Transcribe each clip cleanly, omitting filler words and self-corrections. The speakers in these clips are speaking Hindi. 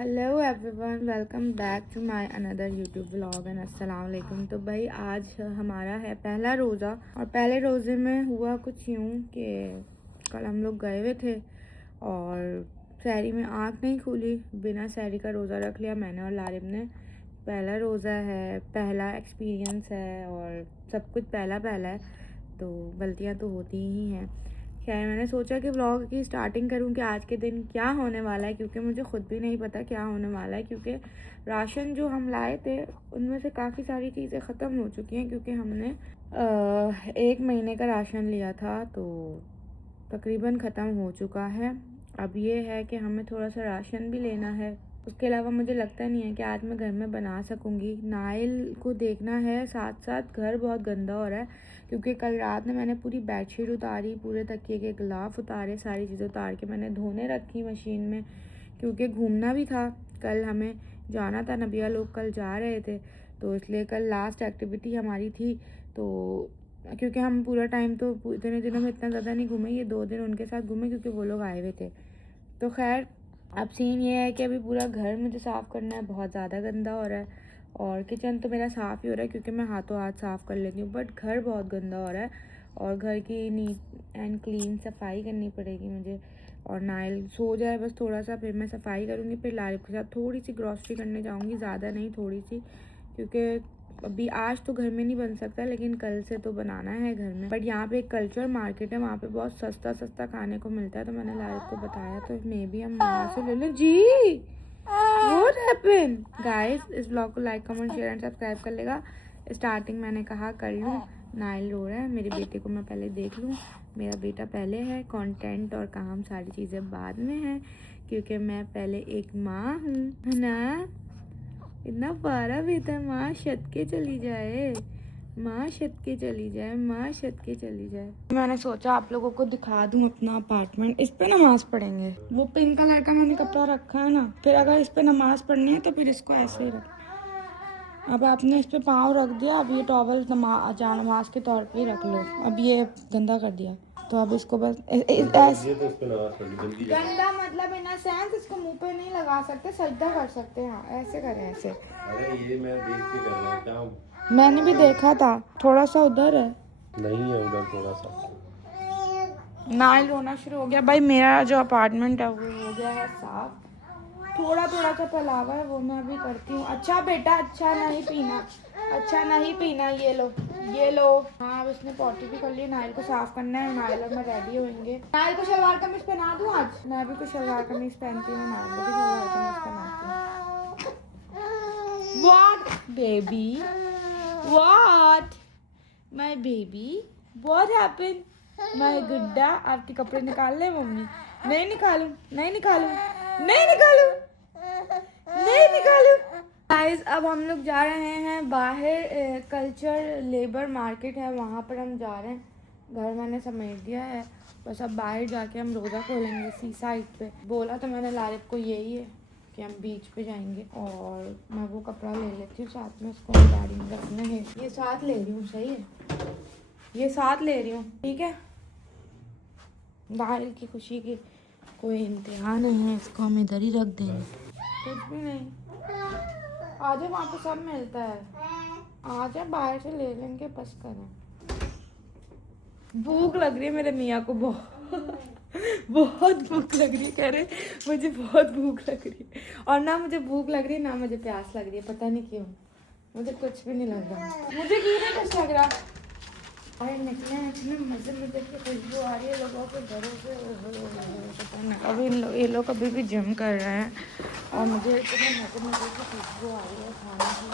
Hello everyone, welcome back to my another YouTube vlog and अस्सलाम वालेकुम। तो भाई आज हमारा है पहला रोज़ा और पहले रोज़े में हुआ कुछ यूँ कि कल हम लोग गए हुए थे और सहरी में आँख नहीं खुली, बिना सहरी का रोज़ा रख लिया मैंने और लारिब ने। पहला रोज़ा है, पहला एक्सपीरियंस है और सब कुछ पहला पहला है, तो गलतियाँ तो होती ही हैं। खैर मैंने सोचा कि व्लॉग की स्टार्टिंग करूं कि आज के दिन क्या होने वाला है, क्योंकि मुझे ख़ुद भी नहीं पता क्या होने वाला है। क्योंकि राशन जो हम लाए थे उनमें से काफ़ी सारी चीज़ें ख़त्म हो चुकी हैं, क्योंकि हमने 1 महीने का राशन लिया था तो तकरीबन ख़त्म हो चुका है। अब ये है कि हमें थोड़ा सा राशन भी लेना है। उसके अलावा मुझे लगता नहीं है कि आज मैं घर में बना सकूँगी। नाइल को देखना है, साथ साथ घर बहुत गंदा हो रहा है क्योंकि कल रात में मैंने पूरी बेडशीट उतारी, पूरे तकिए के गिलाफ उतारे, सारी चीज़ें उतार के मैंने धोने रखी मशीन में, क्योंकि घूमना भी था। कल हमें जाना था, नबिया लोग कल जा रहे थे, तो इसलिए कल लास्ट एक्टिविटी हमारी थी। तो क्योंकि हम पूरा टाइम तो इतने दिनों में इतना ज़्यादा नहीं घूमे, ये 2 दिन उनके साथ घूमे क्योंकि वो लोग आए हुए थे। तो खैर अब सीन ये है कि अभी पूरा घर मुझे साफ़ करना है, बहुत ज़्यादा गंदा हो रहा है। और किचन तो मेरा साफ़ ही हो रहा है क्योंकि मैं हाथों हाथ साफ़ कर लेती हूँ, बट घर बहुत गंदा हो रहा है और घर की नीट एंड क्लीन सफाई करनी पड़ेगी मुझे। और नाइल सो जाए बस थोड़ा सा, फिर मैं सफाई करूँगी, फिर लारिब के साथ थोड़ी सी ग्रॉसरी करने जाऊँगी, ज़्यादा नहीं थोड़ी सी, क्योंकि अभी आज तो घर में नहीं बन सकता लेकिन कल से तो बनाना है घर में। बट यहाँ पे एक कल्चर मार्केट है, वहाँ पे बहुत सस्ता सस्ता खाने को मिलता है, तो मैंने लारिब को बताया तो मे बी हम वहाँ से ले लें। जी व्हाट हैपेंड गाइस, इस ब्लॉग को like comment share and subscribe कर लेगा। स्टार्टिंग मैंने कहा कर लूँ, नाइल रो रहा है, मेरे बेटे को मैं पहले देख लूँ। मेरा बेटा पहले है, कंटेंट और काम सारी चीज़ें बाद में है, क्योंकि मैं पहले एक माँ हूँ, है ना। इतना प्यारा बेटा, माँ छत के चली जाए, माँ छत के चली जाए, माँ छत के चली जाए। मैंने सोचा आप लोगों को दिखा दूं अपना अपार्टमेंट। इस पे नमाज पढ़ेंगे, वो पिंक कलर का मैंने कपड़ा रखा है ना, फिर अगर इस पे नमाज पढ़नी है तो फिर इसको ऐसे ही रख। अब आपने इस पे पाँव रख दिया, अब ये टॉवल नमाज के तौर पे ही रख लो। अब ये गंदा कर दिया तो अब इसको बस ऐसे गंदा मतलब इन सेंस इसको मुंह पे नहीं लगा सकते, सजदा कर सकते हैं। हाँ ऐसे करें, ऐसे। अरे ये मैं देख के कर रहा हूँ क्या। मैंने भी देखा था, थोड़ा सा उधर है, नहीं है उधर थोड़ा सा। नाइल रोना शुरू हो गया। भाई मेरा जो अपार्टमेंट है वो हो गया है साफ, थोड़ा थोड़ा सा फैलावा है, वो मैं अभी करती हूँ। अच्छा बेटा, अच्छा नहीं पीना, अच्छा नहीं पीना, ये लो ये लो। हाँ अब इसने पॉटी भी कर ली, नाइल को साफ करना है, नाइल और मैं रेडी होंगे। नाइल को शलवार कमीज पहना दूँ आज, मैं भी कुछ शलवार कमीज पहनती हूँ, नाइल को भी शलवार कमीज पहनाती हूँ। What baby, what my baby, what happened my गुड्डा। आपके कपड़े निकाल ले मम्मी? नहीं निकालूं, नहीं निकालूं, नहीं निकालूं, नहीं निकालूं। गाइस अब हम लोग जा रहे हैं बाहर, कल्चर लेबर मार्केट है, वहाँ पर हम जा रहे हैं। घर मैंने समेट दिया है, बस अब बाहर जाके हम रोज़ा खोलेंगे सी साइड पे। बोला तो मैंने लारिब को यही है कि हम बीच पे जाएंगे, और मैं वो कपड़ा ले लेती हूँ साथ में, उसको गाड़ी में रखना है। ये साथ ले रही हूँ, सही है, ये साथ ले रही हूँ, ठीक है। नाइल की खुशी की कोई इंतहा नहीं है, इसको हम इधर ही रख देंगे। कुछ भी नहीं, आजा वहाँ पे सब मिलता है, आजा बाहर से ले लेंगे, बस करें। भूख लग रही है मेरे मियाँ को बहुत बहुत भूख लग रही है, कह रहे मुझे बहुत भूख लग रही है। और ना मुझे भूख लग रही है ना मुझे प्यास लग रही है, पता नहीं क्यों, मुझे कुछ भी नहीं लग रहा, मुझे क्यों नहीं कुछ लग रहा। अरे निकले हैं, इतने मज़े मज़े की खुशबू आ रही है लोगों के घरों से, पता नहीं। अभी ये लोग अभी भी जिम कर रहे हैं और मुझे इतने मज़े मज़े की खुशबू आ रही है खाने की,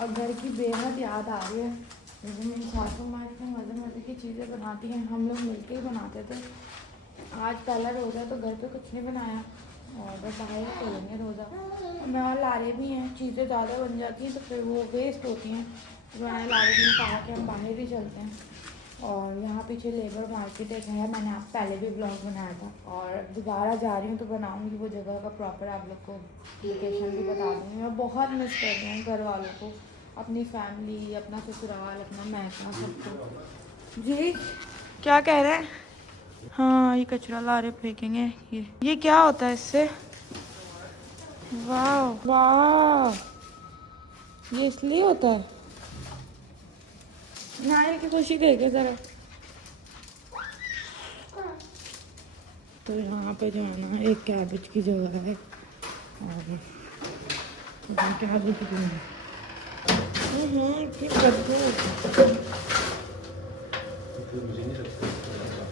और घर की बेहद याद आ रही है। जैसे मेरी सासू माँ इतने मज़े मज़े की चीज़ें बनाती हैं, हम लोग मिलके ही बनाते थे। आज पहला रोज़ा तो घर पे कुछ नहीं बनाया और बस बाहर ही खोलेंगे रोज़ा। मैं और लारे भी हैं, चीज़ें ज़्यादा बन जाती हैं तो फिर वो वेस्ट होती हैं, तो मैंने लारे ने कहा कि हम बाहर ही चलते हैं। और यहाँ पीछे लेबर मार्केट एक है, मैंने आप पहले भी ब्लॉग बनाया था और दोबारा जा रही हूँ तो बनाऊँगी वो जगह का प्रॉपर, आप लोग को लोकेशन भी बता दूँगी। मैं बहुत मिस कर रही हूँ घर वालों को, अपनी फैमिली, अपना ससुराल, अपना महकमा, सबको। जी क्या कह रहे हैं? हाँ ये कचरा ला रहे फेंकेंगे, ये क्या होता है इससे? वाह वाह, ये इसलिए होता है। नारियल की खुशी देखे जरा। तो यहाँ पे जो है ना एक कैबेज की जगह है और कैबेज की जगह है।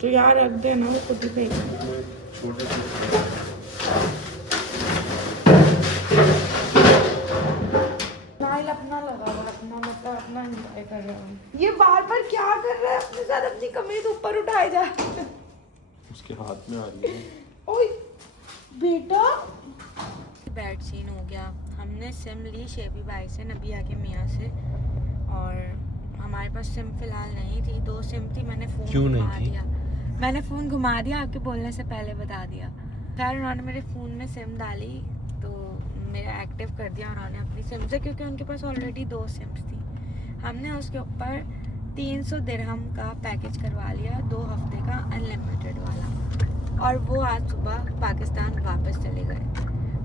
तो यार रख देना वो खुद ही फेंक। छोटे नाइल अपना लगा हुआ, अपना मतलब अपना एंजॉय कर रहा हूँ। ये बार बार क्या कर रहा है, अपने साथ अपनी कमीज ऊपर उठाए जा। उसके हाथ में आ रही है। ओए बेटा, बैड सीन हो गया। हमने सिम ली शेबी भाई से, नबिया के मियाँ से, और हमारे पास सिम फिलहाल नहीं थी। 2 सिम थी, मैंने फ़ोन घुमा दिया। मैंने फ़ोन घुमा दिया, आपके बोलने से पहले बता दिया। खैर उन्होंने मेरे फ़ोन में सिम डाली तो मेरा एक्टिव कर दिया उन्होंने अपनी सिम से, क्योंकि उनके पास ऑलरेडी 2 सिम्स थी। हमने उसके ऊपर 300 दिरहम का पैकेज करवा लिया, 2 हफ्ते का अनलिमिटेड वाला, और वो आज सुबह पाकिस्तान वापस चले गए।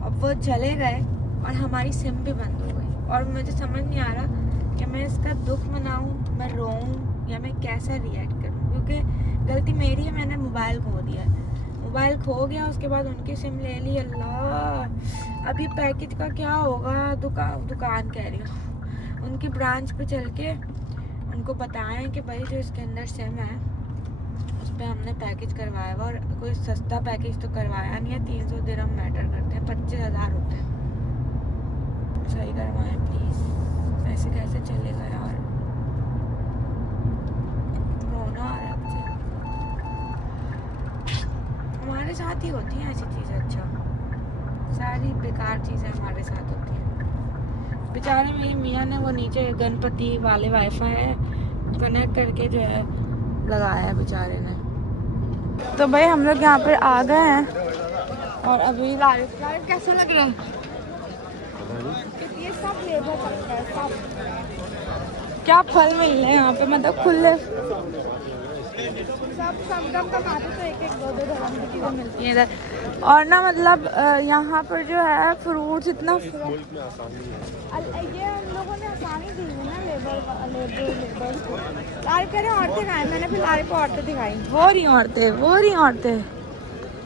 अब वो चले गए और हमारी सिम भी बंद हो गई, और मुझे समझ नहीं आ रहा कि मैं इसका दुख मनाऊं, मैं रोऊं, या मैं कैसा रिएक्ट करूं, क्योंकि गलती मेरी है, मैंने मोबाइल खो दिया है। मोबाइल खो गया, उसके बाद उनकी सिम ले ली। अल्लाह, अभी पैकेज का क्या होगा। दुकान कह रही हूँ, उनकी ब्रांच पे चल के उनको बताएं कि भाई जो इसके अंदर सिम है उस पर हमने पैकेज करवाया हुआ, और कोई सस्ता पैकेज तो करवाया नहीं है। 300 दिरहम मैटर करते हैं, 25,000 होते हैं। सही करवाएं प्लीज़, ऐसे कैसे चलेगा यार, रोना आ रहा है मुझे। हमारे साथ ही होती हैं ऐसी चीज़ें। अच्छा, सारी बेकार चीज़ें हमारे साथ होती हैं। बेचारे मेरी मियाँ ने वो नीचे गणपति वाले वाईफाई है कनेक्ट करके जो है लगाया है बेचारे ने। तो भाई हम लोग यहाँ पे आ गए हैं, और अभी लाइट कैसा लग रहा है, ये सब लेबर करता है, सब क्या फल मिल रहे हैं यहाँ पे, मतलब खुले सब कम कमाते, तो 1-1, 2-2 दिरहम की चीज़ें मिलती हैं इधर। और ना मतलब यहाँ पर जो है फ्रूट्स इतना, ये हम लोगों ने आसानी दी है ना लेबर को। लाइव कह रहे औरतें खाएं, मैंने फिर लाइव को औरतें दिखाई, हो रही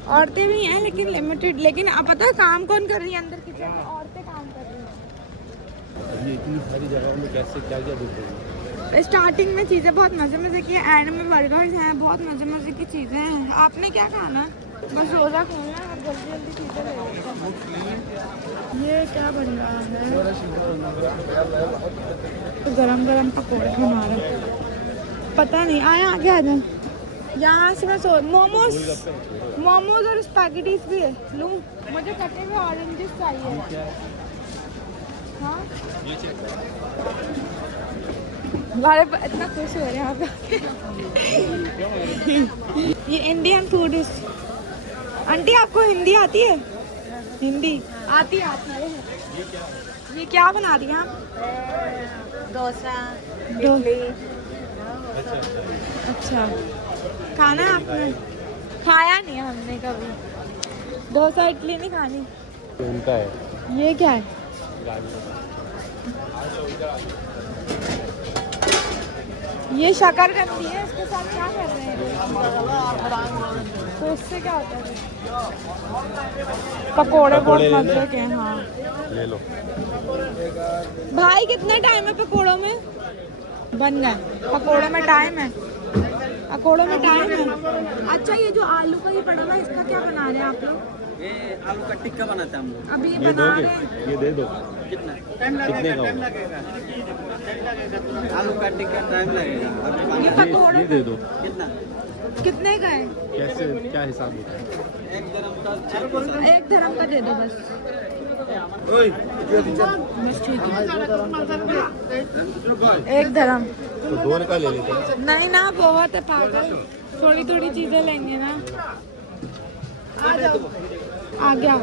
औरतें भी हैं लेकिन लिमिटेड। लेकिन अब पता है काम कौन कर रही है अंदर किचन में, औरतें काम कर रही हैं। ये इतनी सारी जगहों में कैसे क्या क्या दिख रही है। स्टार्टिंग में चीज़ें बहुत मज़े की है, एंड में बर्गर्स हैं, बहुत मज़े की चीज़ें हैं। आपने क्या खाना, बस रोज़ा खोलना है और जल्दी चीज़ें ले लेते। ये क्या बन रहा है, तो गरम पकौड़े बना रहे हैं, पता नहीं। आगे आ जाए, यहाँ से मैं मोमोज और स्पैगेटीज भी है, लूँ। मुझे कटे हुए ऑरेंजेस चाहिए। हाँ, हमारे इतना खुश हो रहे हैं यहाँ पे। ये इंडियन फूड। आंटी आपको हिंदी आती है? हिंदी आती है। ये क्या बना रही हैं आप? डोसा, अच्छा, खाना है आपने? खाया नहीं है हमने कभी। डोसा इडली नहीं खानी। उनका है। ये क्या है? ये शकरकंदी है, इसके साथ क्या कर रहे हैं? तो इससे क्या होता है? पकोड़े बहुत मजे के हैं। हाँ ले लो भाई, कितना टाइम है पकोड़ों में? बन गए पकोड़ों में टाइम है, पकोड़ों में टाइम है। अच्छा, ये जो आलू का ये पड़ा हुआ है, इसका क्या बना रहे हैं आप लोग? ये आलू का टिक्का बनाते हैं हम लोग। अभी ये बना दोगे? रहे हैं। ये दे दो। कितना कितने का होगा? आलू का टिक्का टाइम लगेगा अभी ये बना। पकोड़ों ये दे दो। कितने का है? कैसे क्या हिसाब होता है? 1 दिरहम का 6 पीस। 1 दिरहम का दे दो बस। बस ठीक है, 1 दिरहम। तो 2 का ले लेते हैं। नहीं ना, बहुत है पागल, थोड़ी चीजें लेंगे ना। आ जाओ, आ गया।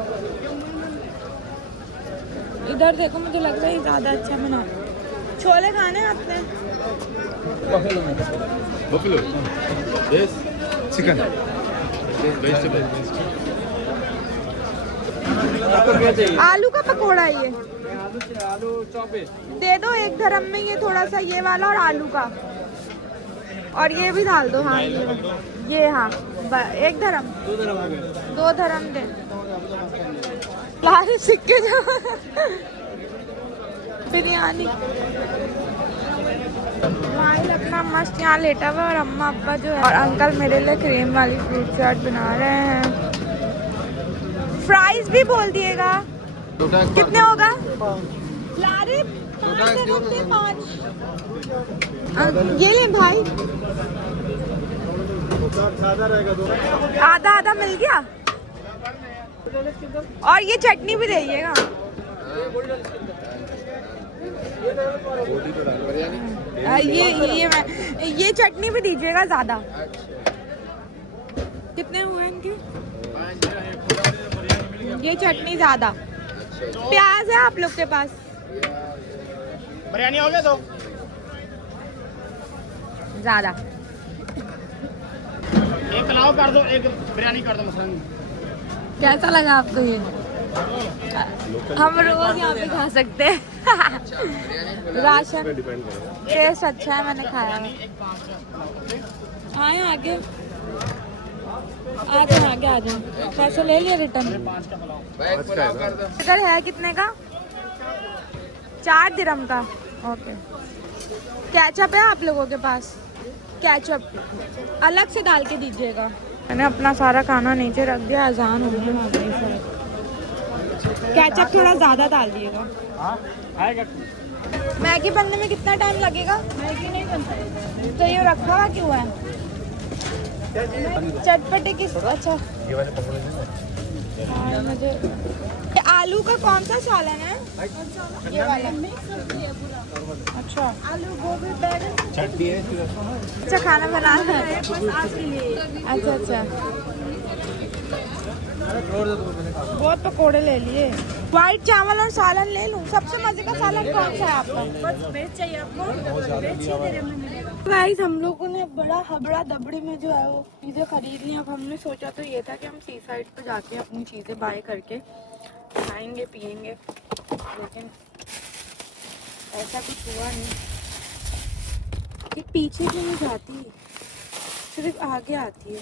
इधर देखो, मुझे लग रहा है ज्यादा अच्छा बना। छोले खाने आपने? Buffalo, yes, chicken, vegetable. आपको क्या चाहिए? आलू का पकोड़ा है ये, आलू चॉप है। दे दो 1 धर्म में ये थोड़ा सा ये वाला और आलू का, और ये भी डाल दो। हाँ ये हाँ 1 धर्म 2 धर्म हो गए। 2 धर्म दे। लारे सिक्के जा बिरयानी। माहिल अपना मस्त यहाँ लेटा हुआ और अम्मा अब्बा जो है और अंकल मेरे लिए क्रीम वाली फ्रूट चाट बना रहे हैं। फ्राइज भी बोल दिएगा। कितने होगा? लारे 5 धर्म दे 5। ये ले भाई, आधा आधा मिल गया। और ये चटनी भी दीजिएगा। ये चटनी भी दीजिएगा ज्यादा। कितने हुए इनके? ये चटनी ज्यादा। प्याज है आप लोग के पास? बिरयानी हो गया तो ज्यादा। एक पुलाव कर दो, एक बिरयानी कर दो मसलन। कैसा लगा आपको ये? हम रोज यहाँ पे खा सकते हैं। राशन डिपेंड करेगा। टेस्ट अच्छा है, मैंने खाया है। आए आगे आ जाए। पैसे ले लिए रिटर्न? इधर है कितने का? 4 दिरहम का। ओके। केचप है आप लोगों के पास? केचप अलग से डाल के दीजिएगा। मैंने अपना सारा खाना नीचे रख दिया, अजान होने वाली है। केचप थोड़ा ज़्यादा डाल दिएगा। मैगी बनने में कितना टाइम लगेगा? मैगी नहीं बनता तो ये रखा हुआ क्यों है? चटपटे किस? अच्छा हाँ, मुझे ये आलू का कौन सा सालन है? ये वाला। अच्छा आलू गोभी बैगन चटनी है। अच्छा खाना बनाना है। अच्छा अच्छा बहुत पकोड़े ले लिए। व्हाइट चावल और सालन ले लूँ? सबसे मजे का सालन कौन सा है आपका? वेज चाहिए आपको? गाइस हम लोगों ने बड़ा हबड़ा दबड़ी में जो है वो चीज़ें खरीद ली। अब हमने सोचा तो ये था कि हम सी साइड पर जाके अपनी चीज़ें बाय करके खाएंगे पियेंगे, लेकिन ऐसा कुछ हुआ नहीं। ये पीछे क्यों नहीं जाती, सिर्फ आगे आती है।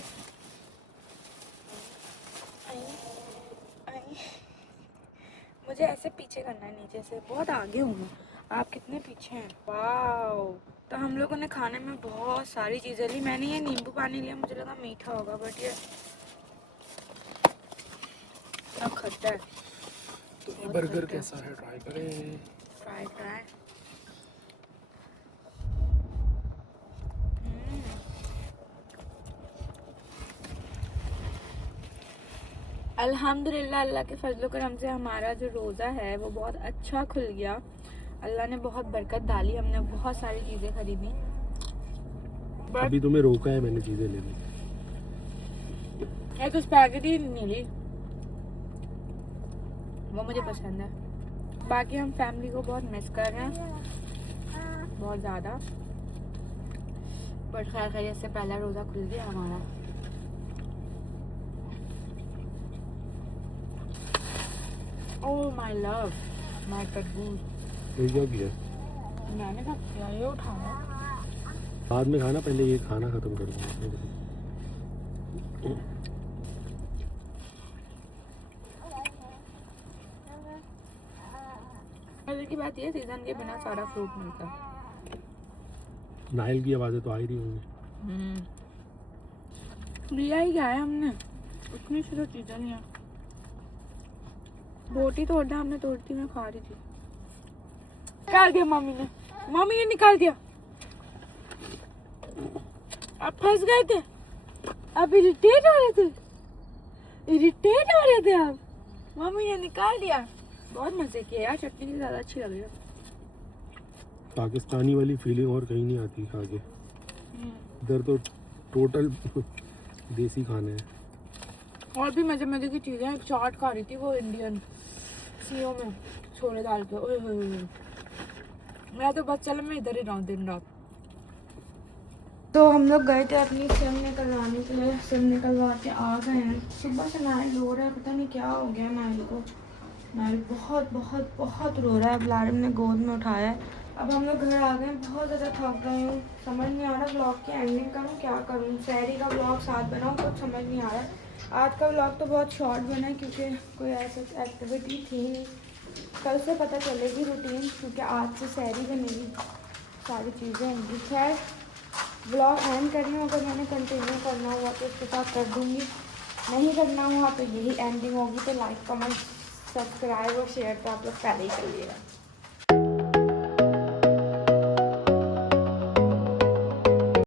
मुझे ऐसे पीछे करना है, नीचे से। बहुत आगे हूँ मैं। आप कितने पीछे हैं? वाओ। तो हम लोगों ने खाने में बहुत सारी चीज़ें ली। मैंने ये नींबू पानी लिया, मुझे लगा मीठा होगा, बट ये अब खट्टा है। बर्गर कैसा है? ट्राई करें। ट्राई अल्हम्दुलिल्लाह, अल्लाह के फजलो करम से हमारा जो रोज़ा है वो बहुत अच्छा खुल गया। अल्लाह ने बहुत बरकत डाली, हमने बहुत सारी चीज़ें खरीदी। अभी तुम्हें रोका है मैंने चीजें लेने। एक स्पैगेटी मिली, वो मुझे पसंद है। बाकी हम फैमिली को बहुत मिस कर रहे हैं, बहुत ज़्यादा। बट खैर खैरियत से पहला रोज़ा खुल गया हमारा। ओह माय लव, माय तरबूज। ये क्या किया? मैंने कब किया? ये उठाया। बाद में खाना, पहले ये खाना खत्म कर दो। मजे की बात ये, सीजन के बिना सारा फ्रूट मिलता। नाइल की आवाज़ें तो आ ही रही होंगी। लिया ही क्या है हमने, उतनी सी तो चीज़ें लिया। बोटी तोड़ना हमने, तोड़ती मैं खा रही थी। निकाल दिया मम्मी ने निकाल दिया। अब फंस गए थे, अब इरिटेट हो रहे थे अब। मम्मी ने निकाल दिया। बहुत मजे किए यार, चटनी की ज़्यादा अच्छी लग रही है। पाकिस्तानी वाली फीलिंग और कहीं नहीं आती खा के। इधर तो टोटल देसी खाने हैं। और भी मजे की चीज़ें। एक चाट खा रही थी वो इंडियन सीओ में छोले डाल के। ओए होए, मैं तो बस चल मैं इधर ही रहूँ दिन रात। तो हम लोग गए थे अपनी सिम निकलवाने के लिए, सिम निकलवा के आ गए हैं। सुबह से नाइल रो रहा है, पता नहीं क्या हो गया नाइल को। नाइल बहुत बहुत बहुत रो रहा है। अब लारिम ने गोद में उठाया है। अब हम लोग घर आ गए हैं, बहुत ज़्यादा थक गई हूँ। समझ नहीं आ रहा ब्लॉग की एंडिंग करूँ क्या करूँ। सहरी का ब्लॉग साथ बनाऊँ, कुछ समझ नहीं आ रहा है। आज का ब्लॉग तो बहुत शॉर्ट बना है क्योंकि कोई ऐसा एक्टिविटी थी नहीं। कल से पता चलेगी रूटीन, क्योंकि आज से सहरी बनेगी, सारी चीज़ें होंगी। खैर ब्लॉग एंड कर रही हूँ। अगर मैंने कंटिन्यू करना हुआ तो उसके साथ कर दूँगी, नहीं करना हुआ तो यही एंडिंग होगी। तो लाइक कमेंट सब्सक्राइब और शेयर तो आप लोग पहले ही कर लिएगा।